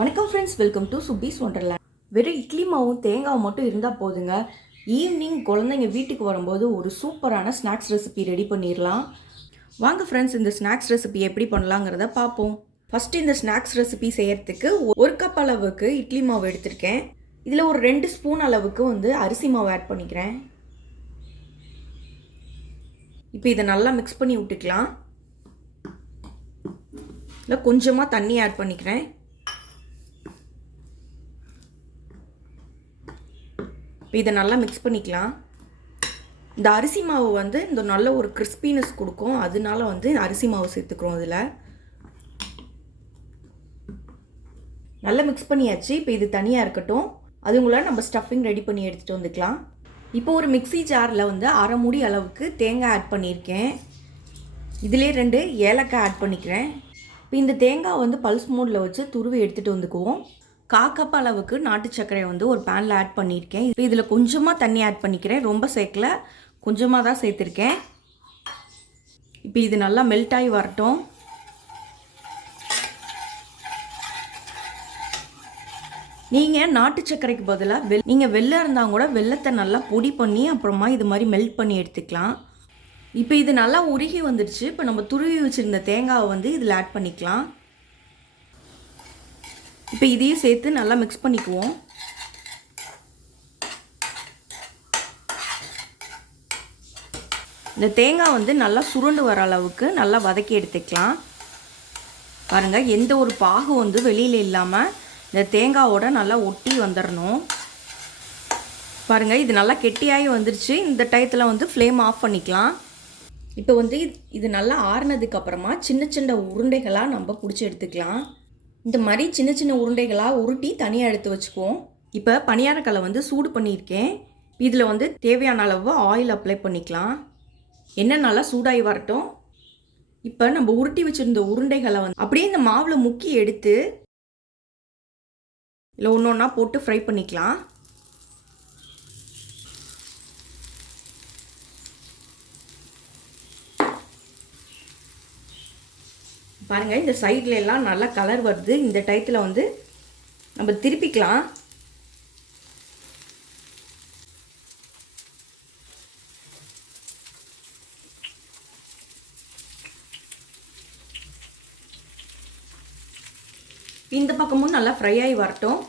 வணக்கம் friends, welcome to சுபீஸ் wonderland. வெறும் இட்லி மாவும் தேங்காவும் மட்டும் இருந்தால் போதுங்க. ஈவினிங் குழந்தைங்க வீட்டுக்கு வரும்போது ஒரு சூப்பரான ஸ்நாக்ஸ் ரெசிபி ரெடி பண்ணிடலாம். வாங்க ஃப்ரெண்ட்ஸ், இந்த ஸ்நாக்ஸ் ரெசிபி எப்படி பண்ணலாங்கிறத பார்ப்போம். ஃபஸ்ட்டு இந்த ஸ்நாக்ஸ் ரெசிபி செய்கிறதுக்கு 1 கப் அளவுக்கு இட்லி மாவு எடுத்திருக்கேன். இதில் ஒரு 2 ஸ்பூன் அளவுக்கு அரிசி மாவு ஆட் பண்ணிக்கிறேன். இப்போ இதை நல்லா மிக்ஸ் பண்ணி விட்டுக்கலாம். இல்லை கொஞ்சமாக தண்ணி ஆட் பண்ணிக்கிறேன். இதை நல்லா மிக்ஸ் பண்ணிக்கலாம். இந்த அரிசி மாவு இந்த நல்ல ஒரு கிறிஸ்பினஸ் கொடுக்கும். அதனால அரிசி மாவு சேர்த்துக்கிறோம். இதில் நல்லா மிக்ஸ் பண்ணியாச்சு. இப்போ இது தனியாக இருக்கட்டும். அதுக்குள்ளே நம்ம ஸ்டஃபிங் ரெடி பண்ணி எடுத்துகிட்டு வந்துக்கலாம். இப்போ ஒரு மிக்ஸி ஜாரில் அரை மூடி அளவுக்கு தேங்காய் ஆட் பண்ணியிருக்கேன். இதிலே 2 ஏலக்காய் ஆட் பண்ணிக்கிறேன். இப்போ இந்த தேங்காய் பல்ஸ் மோடில் வச்சு துருவி எடுத்துகிட்டு வந்துக்குவோம். 1/4 கப் அளவுக்கு நாட்டு சர்க்கரை ஒரு பேனில் ஆட் பண்ணியிருக்கேன். இப்போ இதில் கொஞ்சமாக தண்ணி ஆட் பண்ணிக்கிறேன். ரொம்ப சேர்க்கல, கொஞ்சமாக தான் சேர்த்துருக்கேன். இப்போ இது நல்லா மெல்ட் ஆகி வரட்டும். நீங்கள் நாட்டு சர்க்கரைக்கு பதிலாக நீங்கள் வெல்லம் இருந்தால் கூட வெல்லத்தை நல்லா பொடி பண்ணி அப்புறமா இது மாதிரி மெல்ட் பண்ணி எடுத்துக்கலாம். இப்போ இது நல்லா உருகி வந்துடுச்சு. இப்போ நம்ம துருவி வச்சுருந்த தேங்காவை இதில் ஆட் பண்ணிக்கலாம். இப்போ இதையும் சேர்த்து நல்லா மிக்ஸ் பண்ணிக்குவோம். இந்த தேங்காய் நல்லா சுருண்டு வர அளவுக்கு நல்லா வதக்கி எடுத்துக்கலாம். பாருங்கள், எந்த ஒரு பாகு வெளியில் இல்லாமல் இந்த தேங்காயோட நல்லா ஒட்டி வந்துடணும். பாருங்கள், இது நல்லா கெட்டியாகி வந்துருச்சு. இந்த டயத்தில் ஃப்ளேம் ஆஃப் பண்ணிக்கலாம். இப்போ இது நல்லா ஆறுனதுக்கு அப்புறமா சின்ன சின்ன உருண்டைகளாக நம்ம பிடிச்சி எடுத்துக்கலாம். இந்த மாதிரி சின்ன சின்ன உருண்டைகளாக உருட்டி தனியாக எடுத்து வச்சுக்குவோம். இப்போ பணியாரக்கல்லை சூடு பண்ணியிருக்கேன். இதில் தேவையான அளவு ஆயில் அப்ளை பண்ணிக்கலாம். எண்ணெய் நல்லா சூடாகி வரட்டும். இப்போ நம்ம உருட்டி வச்சுருந்த உருண்டைகளை அப்படியே இந்த மாவில் முக்கி எடுத்து இல்லை ஒன்று ஒன்றா போட்டு ஃப்ரை பண்ணிக்கலாம். பாருங்கள், இந்த சைடில் எல்லாம் நல்லா கலர் வருது. இந்த டயத்தில் நம்ம திருப்பிக்கலாம். இந்த பக்கமும் நல்லா ஃப்ரை ஆகி வரட்டும்.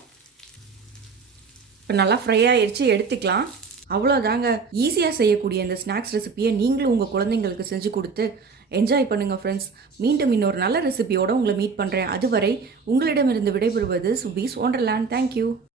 இப்போ நல்லா ஃப்ரை ஆகிடுச்சு, எடுத்துக்கலாம். அவ்வளோதாங்க. ஈஸியாக செய்யக்கூடிய இந்த ஸ்நாக்ஸ் ரெசிப்பியை நீங்களும் உங்கள் குழந்தைங்களுக்கு செஞ்சு கொடுத்து என்ஜாய் பண்ணுங்கள் ஃப்ரெண்ட்ஸ். மீண்டும் இன்னொரு நல்ல ரெசிபியோடு உங்களை மீட் பண்ணுறேன். அதுவரை உங்களிடமிருந்து விடைபெறுவது சுபீஸ் ஒண்டர்லேண்ட். தேங்க்யூ.